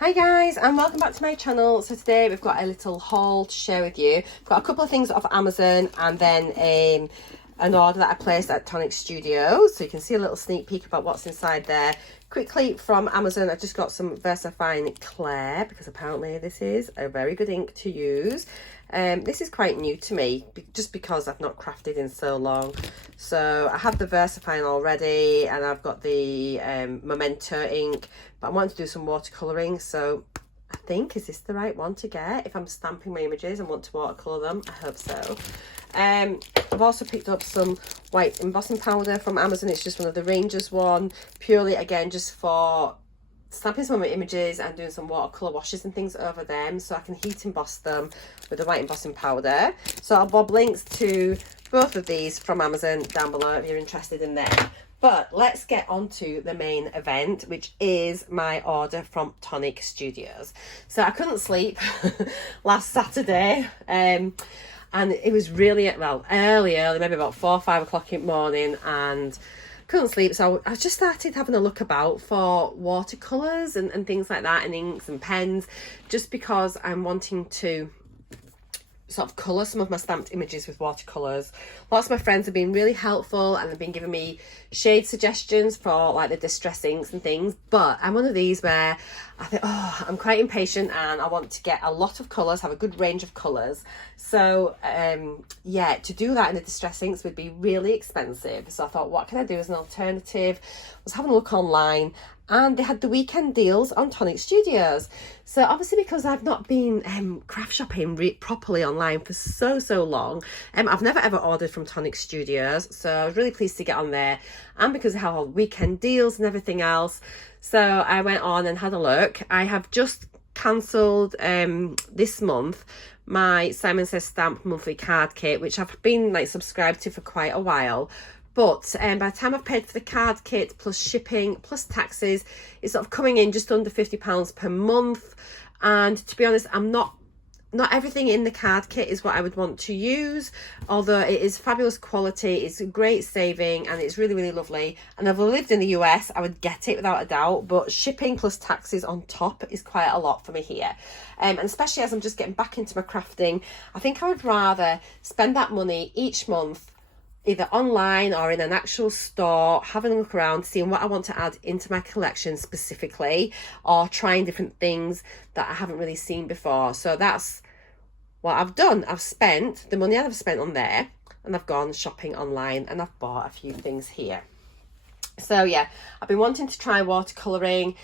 Hi guys, and welcome back to my channel. So today we've got a little haul to share with you. I've got a couple of things off Amazon and then an order that I placed at Tonic Studios. So you can see a little sneak peek about what's inside there. Quickly from Amazon, I just got some VersaFine Clear because apparently this is a very good ink to use. This is quite new to me just because I've not crafted in so long. So I have the VersaFine already and I've got the Memento ink, but I want to do some watercolouring. So I think, is this the right one to get if I'm stamping my images and want to watercolour them? I hope so. I've also picked up some white embossing powder from Amazon. It's just one of the Rangers one, purely again just for stamping some of my images and doing some watercolour washes and things over them so I can heat emboss them with the white embossing powder. So I'll bob links to both of these from Amazon down below if you're interested in them. But let's get on to the main event, which is my order from Tonic Studios. So I couldn't sleep last Saturday. And it was really, well, early, maybe about 4 or 5 o'clock in the morning, and couldn't sleep. So I just started having a look about for watercolours and things like that, and inks and pens, just because I'm wanting to sort of colour some of my stamped images with watercolours. Lots of my friends have been really helpful and they've been giving me shade suggestions for like the distress inks and things, but I'm one of these where I think, oh, I'm quite impatient and I want to get a lot of colours, have a good range of colours. So yeah, to do that in the distress inks would be really expensive. So I thought, what can I do as an alternative? I was having a look online and they had the weekend deals on Tonic Studios. So obviously because I've not been craft shopping properly online for so long, I've never ever ordered from Tonic Studios. So I was really pleased to get on there, and because they have all weekend deals and everything else. So I went on and had a look. I have just cancelled this month my Simon Says Stamp monthly card kit, which I've been like subscribed to for quite a while. But by the time I've paid for the card kit plus shipping plus taxes, it's sort of coming in just under £50 per month. And to be honest, not everything in the card kit is what I would want to use, although it is fabulous quality, it's a great saving, and it's really lovely. And if I lived in the US, I would get it without a doubt, but shipping plus taxes on top is quite a lot for me here. And especially as I'm just getting back into my crafting, I think I would rather spend that money each month either online or in an actual store, having a look around, seeing what I want to add into my collection specifically, or trying different things that I haven't really seen before. So that's what I've done. I've spent the money I've spent on there, and I've gone shopping online and I've bought a few things here. So yeah, I've been wanting to try watercolouring,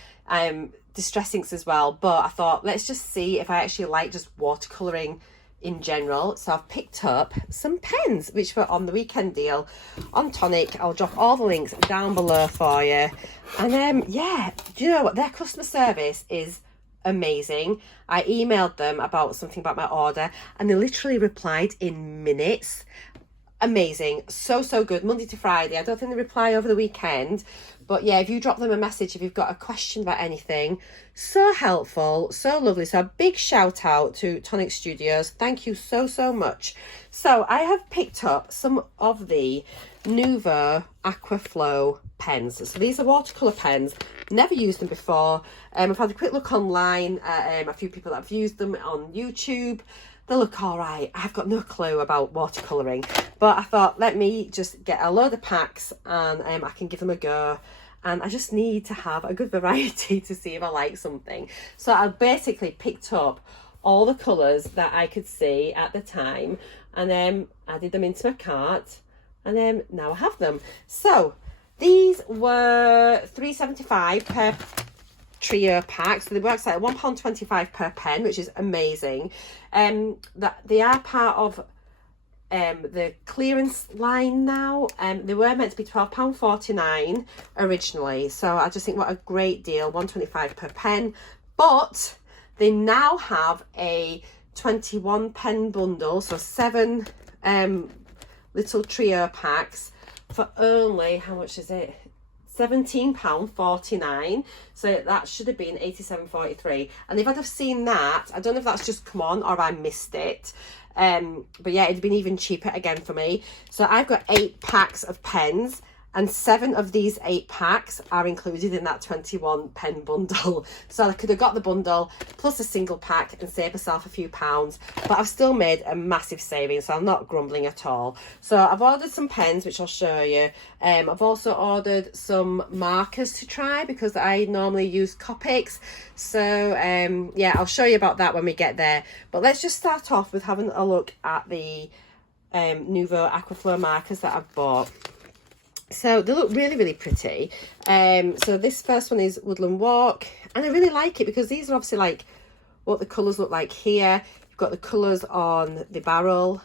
distress inks as well, but I thought, let's just see if I actually like just watercolouring in general. So I've picked up some pens which were on the weekend deal on Tonic. I'll drop all the links down below for you. And yeah, do you know what, their customer service is amazing. I emailed them about something about my order and they literally replied in minutes. Amazing, so good. Monday to Friday. I don't think they reply over the weekend, but yeah, if you drop them a message if you've got a question about anything, so helpful, so lovely. So a big shout out to Tonic Studios, thank you so much. So I have picked up some of the Nouveau Aquaflow pens. So these are watercolour pens, never used them before. I've had a quick look online at a few people that have used them on YouTube. They look all right. I've got no clue about watercolouring, but I thought, let me just get a load of packs and I can give them a go. And I just need to have a good variety to see if I like something. So I basically picked up all the colours that I could see at the time and then added them into my cart, and then now I have them. So these were £3.75 per trio pack, so they works out £1.25 per pen, which is amazing. That they are part of the clearance line now. They were meant to be £12.49 originally, so I just think what a great deal, £1.25 per pen. But they now have a 21 pen bundle, so 7 little trio packs for only, how much is it, £17.49, so that should have been £87.43. And if I'd have seen that, I don't know if that's just come on or I missed it, but yeah, it'd been even cheaper again for me. So I've got 8 packs of pens, And 7 of these 8 packs are included in that 21 pen bundle. So I could have got the bundle plus a single pack and saved myself a few pounds, but I've still made a massive saving, so I'm not grumbling at all. So I've ordered some pens, which I'll show you. I've also ordered some markers to try because I normally use Copics. So yeah, I'll show you about that when we get there. But let's just start off with having a look at the Nouveau Aquaflow markers that I've bought. So they look really, really pretty. So this first one is Woodland Walk, and I really like it because these are obviously like what the colours look like here. You've got the colours on the barrel,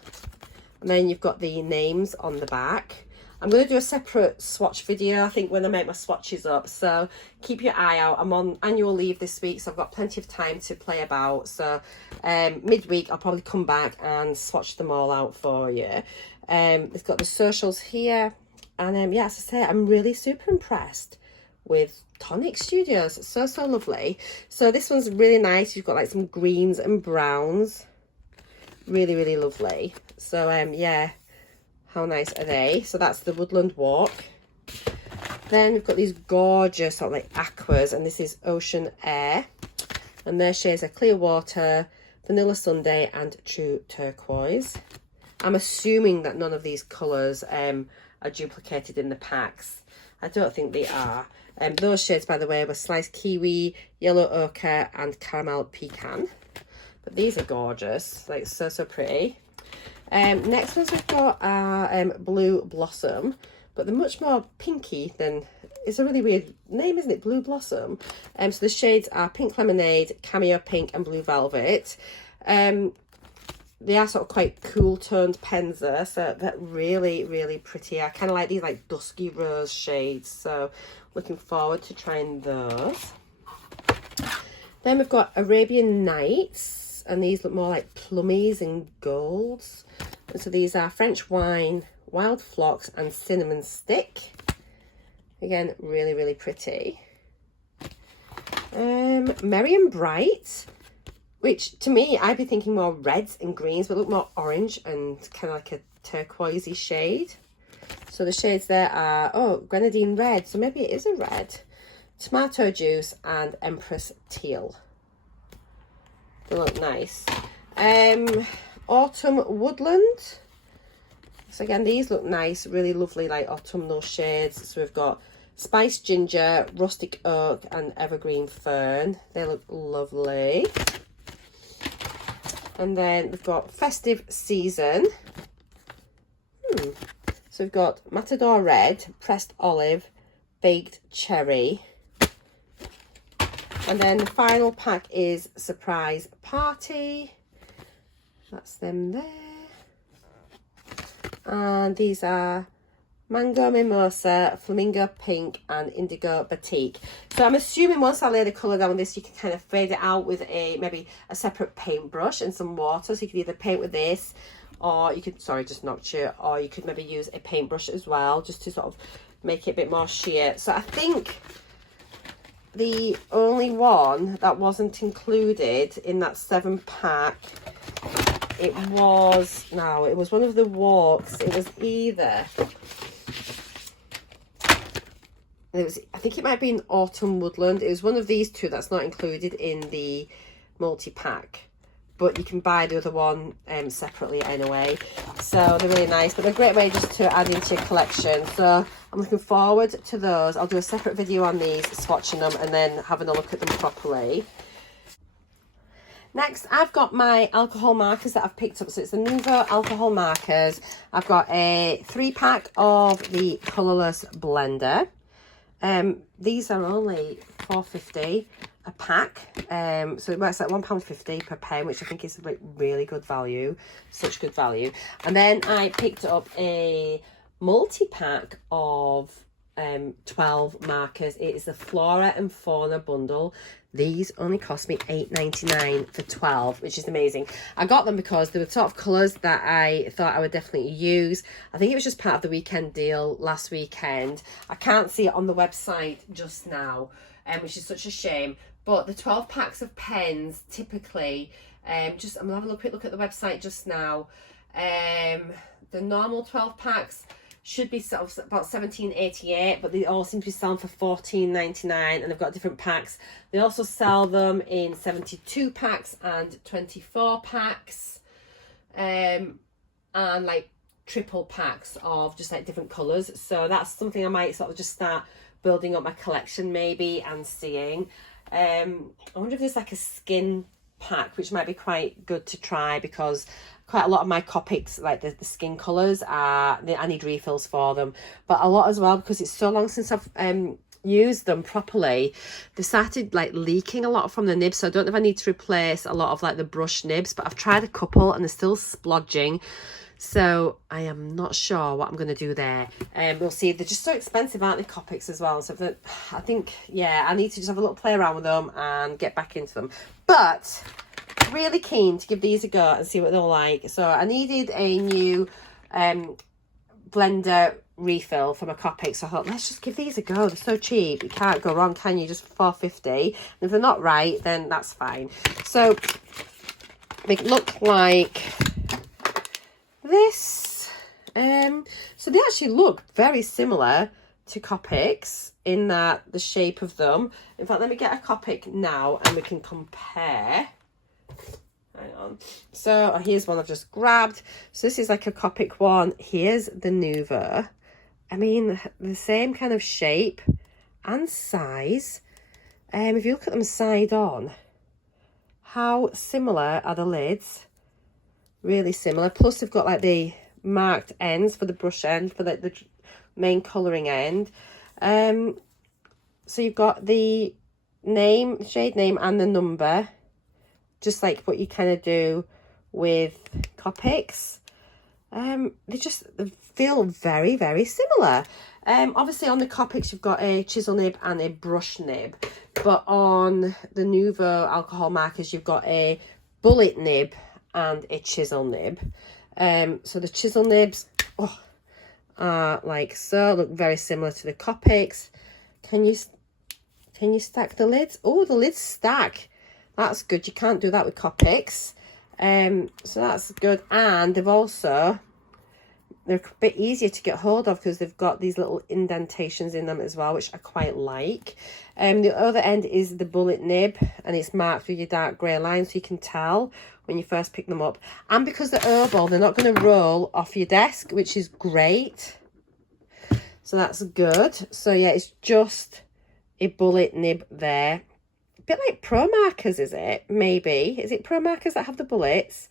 and then you've got the names on the back. I'm going to do a separate swatch video, I think, when I make my swatches up, so keep your eye out. I'm on annual leave this week, so I've got plenty of time to play about. So midweek I'll probably come back and swatch them all out for you. It's got the socials here. And yeah, as I say, I'm really super impressed with Tonic Studios. So lovely. So this one's really nice. You've got like some greens and browns. Really, really lovely. So yeah, how nice are they? So that's the Woodland Walk. Then we've got these gorgeous sort of like aquas, and this is Ocean Air. And their shades are Clear Water, Vanilla Sunday, and True Turquoise. I'm assuming that none of these colours are duplicated in the packs. I don't think they are. Those shades, by the way, were Sliced Kiwi, Yellow Ochre, and Caramel Pecan. But these are gorgeous, like so pretty. Next ones we've got are Blue Blossom, but they're much more pinky than, it's a really weird name, isn't it? Blue Blossom. So the shades are Pink Lemonade, Cameo Pink, and Blue Velvet. They are sort of quite cool toned pens there, so they're really, really pretty. I kind of like these like dusky rose shades, so looking forward to trying those. Then we've got Arabian Nights, and these look more like plummies and golds. And so these are French Wine, Wild Phlox, and Cinnamon Stick. Again, really, really pretty. Merry and Bright, which to me, I'd be thinking more reds and greens, but look more orange and kind of like a turquoisey shade. So the shades there are, oh, Grenadine Red, so maybe it is a red. Tomato Juice and Empress Teal. They look nice. Autumn Woodland. So again, these look nice, really lovely, like autumnal shades. So we've got Spiced Ginger, Rustic Oak, and Evergreen Fern. They look lovely. And then we've got Festive Season. So we've got Matador Red, Pressed Olive, Baked Cherry. And then the final pack is Surprise Party. That's them there. And these are Mango Mimosa, Flamingo Pink, and Indigo Batik. So I'm assuming once I lay the colour down with this, you can kind of fade it out with maybe a separate paintbrush and some water. So you could either paint with this, or you could, sorry, just knocked you, or you could maybe use a paintbrush as well, just to sort of make it a bit more sheer. So I think the only one that wasn't included in that 7 pack, it was one of the walks. It was either, I think it might be an Autumn Woodland. It was one of these two that's not included in the multi-pack, but you can buy the other one separately anyway. So they're really nice, but they're a great way just to add into your collection. So I'm looking forward to those. I'll do a separate video on these, swatching them and then having a look at them properly. Next, I've got my alcohol markers that I've picked up. So it's the Nouveau alcohol markers. I've got a 3-pack of the Colourless Blender. These are only £4.50 a pack, so it works at £1.50 per pen, which I think is like really good value, such good value. And then I picked up a multi-pack of 12 markers. It is the Flora and Fauna bundle. These only cost me £8.99 for 12, which is amazing. I got them because they were sort of colours that I thought I would definitely use. I think it was just part of the weekend deal last weekend. I can't see it on the website just now, which is such a shame. But the 12 packs of pens typically, I'm going to have a quick look at the website just now. The normal 12 packs should be sort of about £17.88, but they all seem to be selling for £14.99, and they've got different packs. They also sell them in 72 packs and 24 packs, and like triple packs of just like different colours. So that's something I might sort of just start building up my collection maybe and seeing. I wonder if there's like a skin pack, which might be quite good to try, because quite a lot of my Copics, like the skin colours, I need refills for them. But a lot as well, because it's so long since I've used them properly, they started like leaking a lot from the nibs. So I don't know if I need to replace a lot of like the brush nibs, but I've tried a couple and they're still splodging. So I am not sure what I'm going to do there. We'll see. They're just so expensive, aren't they, Copics as well? So I think, yeah, I need to just have a little play around with them and get back into them. But really keen to give these a go and see what they're like. So I needed a new blender refill for my Copics. So I thought, let's just give these a go. They're so cheap. You can't go wrong, can you? Just £4.50. And if they're not right, then that's fine. So they look like this. So they actually look very similar to Copics in that the shape of them. In fact, let me get a Copic now and we can compare. Hang on. So here's one I've just grabbed. So this is like a Copic one. Here's the Nouveau. I mean, the same kind of shape and size. If you look at them side on, how similar are the lids? Really similar. Plus they've got like the marked ends for the brush end, for the main colouring end. So you've got the name, shade name, and the number, just like what you kind of do with Copics. They feel very, very similar. Obviously on the Copics you've got a chisel nib and a brush nib, but on the Nouveau alcohol markers you've got a bullet nib and a chisel nib. So the chisel nibs are like so, look very similar to the Copics. Can you stack the lids? Oh, the lids stack. That's good. You can't do that with Copics. So that's good. And they're a bit easier to get hold of because they've got these little indentations in them as well, which I quite like. The other end is the bullet nib, and it's marked with your dark grey line, so you can tell when you first pick them up. And because they're herbal, they're not going to roll off your desk, which is great. So that's good. So yeah, it's just a bullet nib there. A bit like Pro Markers, is it? Maybe. Is it Pro Markers that have the bullets?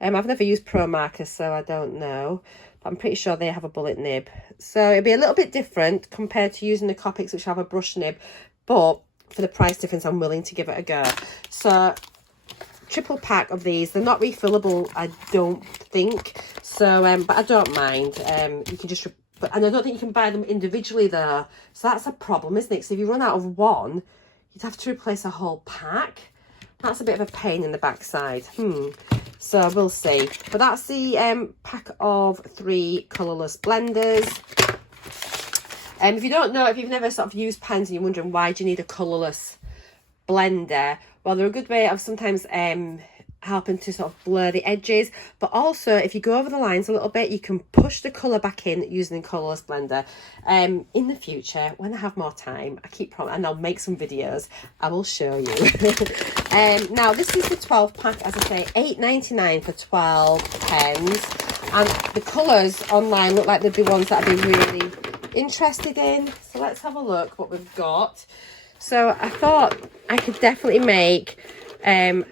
I've never used Pro Markers, so I don't know. But I'm pretty sure they have a bullet nib. So it'll be a little bit different compared to using the Copics, which have a brush nib. But for the price difference, I'm willing to give it a go. So triple pack of these. They're not refillable, I don't think. So, but I don't mind. You can just... and I don't think you can buy them individually though. So that's a problem, isn't it? So if you run out of one, you'd have to replace a whole pack. That's a bit of a pain in the backside. So we'll see. But that's the pack of 3 colourless blenders. If you don't know, if you've never sort of used pens and you're wondering why do you need a colourless blender, well, they're a good way of sometimes helping to sort of blur the edges, but also if you go over the lines a little bit, you can push the colour back in using a colourless blender. In the future, when I have more time, I keep promising, and I'll make some videos, I will show you. Now this is the 12 pack, as I say, £8.99 for 12 pens, and the colours online look like they'd be ones that I'd be really interested in. So let's have a look what we've got. So I thought I could definitely make a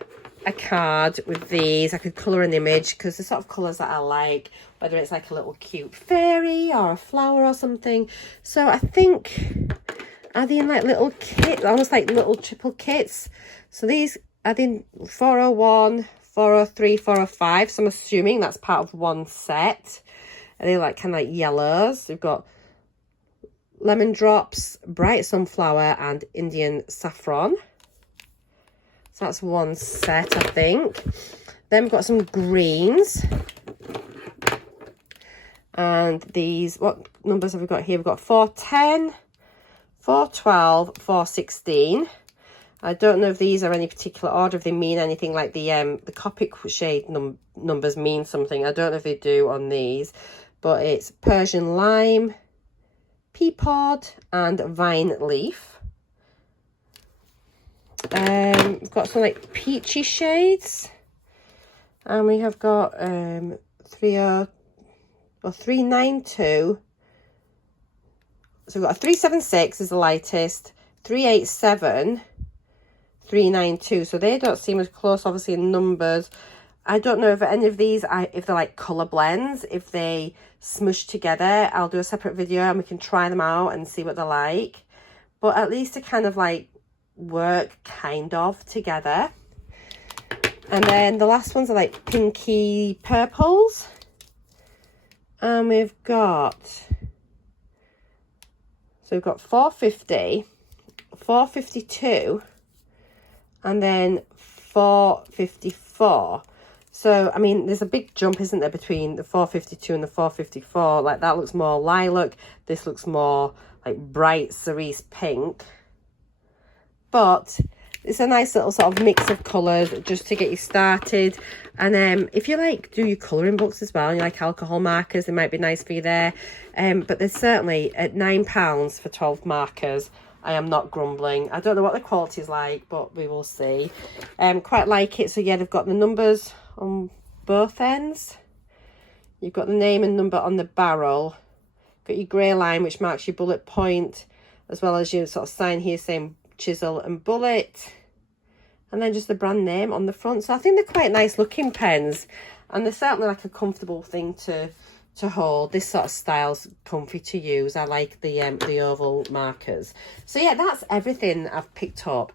card with these. I could colour an image because the sort of colours that I like, whether it's like a little cute fairy or a flower or something. So I think, are they in like little kits, almost like little triple kits? So these are in 401, 403, 405. So I'm assuming that's part of one set. And they're like kind of like yellows. We've got lemon drops, bright sunflower, and Indian saffron. So that's one set, I think. Then we've got some greens. And these, what numbers have we got here? We've got 410, 412, 416. I don't know if these are any particular order, if they mean anything, like the Copic shade numbers mean something. I don't know if they do on these. but it's Persian Lime, Pea Pod and Vine Leaf. We've got some like peachy shades, and we have got 392. So we've got a 376 is the lightest, 387, 392. So they don't seem as close, obviously, in numbers. I don't know if any of these, if they're like colour blends, if they smush together. I'll do a separate video and we can try them out and see what they're like. But at least to kind of like work kind of together. And then the last ones are like pinky purples. And we've got... So we've got 450, 452, and then 454. So, I mean, there's a big jump, isn't there, between the 452 and the 454. Like, that looks more lilac. This looks more, like, bright cerise pink. But it's a nice little sort of mix of colours just to get you started. And if you like do your colouring books as well and you like alcohol markers, they might be nice for you there. But there's certainly at £9 for 12 markers. I am not grumbling. I don't know what the quality is like, but we will see. Quite like it. So yeah, they've got the numbers on both ends. You've got the name and number on the barrel. Got your grey line, which marks your bullet point, as well as your sort of sign here saying chisel and bullet. And then just the brand name on the front. So I think they're quite nice looking pens. And they're certainly like a comfortable thing to hold. This sort of style's comfy to use. I like the oval markers. So yeah, that's everything I've picked up.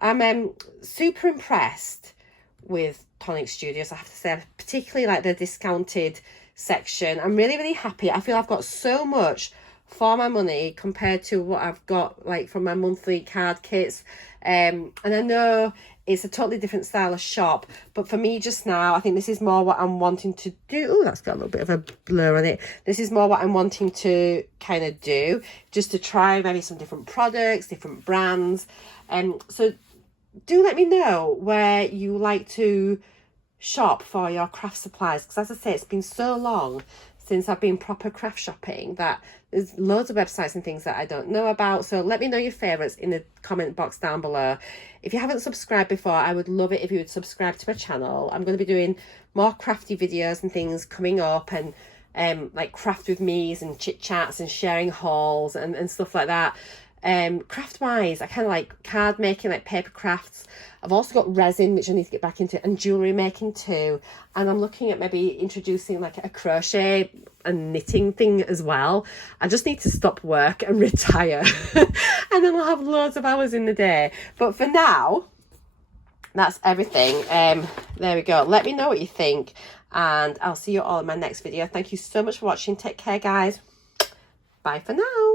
I'm super impressed with Tonic Studios, I have to say. I particularly like the discounted section. I'm really, really happy. I feel I've got so much for my money compared to what I've got like from my monthly card kits. And I know it's a totally different style of shop, but for me just now, I think this is more what I'm wanting to do. Oh, that's got a little bit of a blur on it. This is more what I'm wanting to kind of do, just to try maybe some different products, different brands. So do let me know where you like to shop for your craft supplies, because as I say, it's been so long since I've been proper craft shopping that there's loads of websites and things that I don't know about. So let me know your favourites in the comment box down below. If you haven't subscribed before, I would love it if you would subscribe to my channel. I'm going to be doing more crafty videos and things coming up, and like craft with me's and chit chats and sharing hauls and stuff like that. Craft wise, I kind of like card making, like paper crafts. I've also got resin, which I need to get back into, and jewellery making too. And I'm looking at maybe introducing like a crochet and knitting thing as well. I just need to stop work and retire and then I'll have loads of hours in the day. But for now, that's everything. There we go. Let me know what you think, and I'll see you all in my next video. Thank you so much for watching. Take care, guys. Bye for now.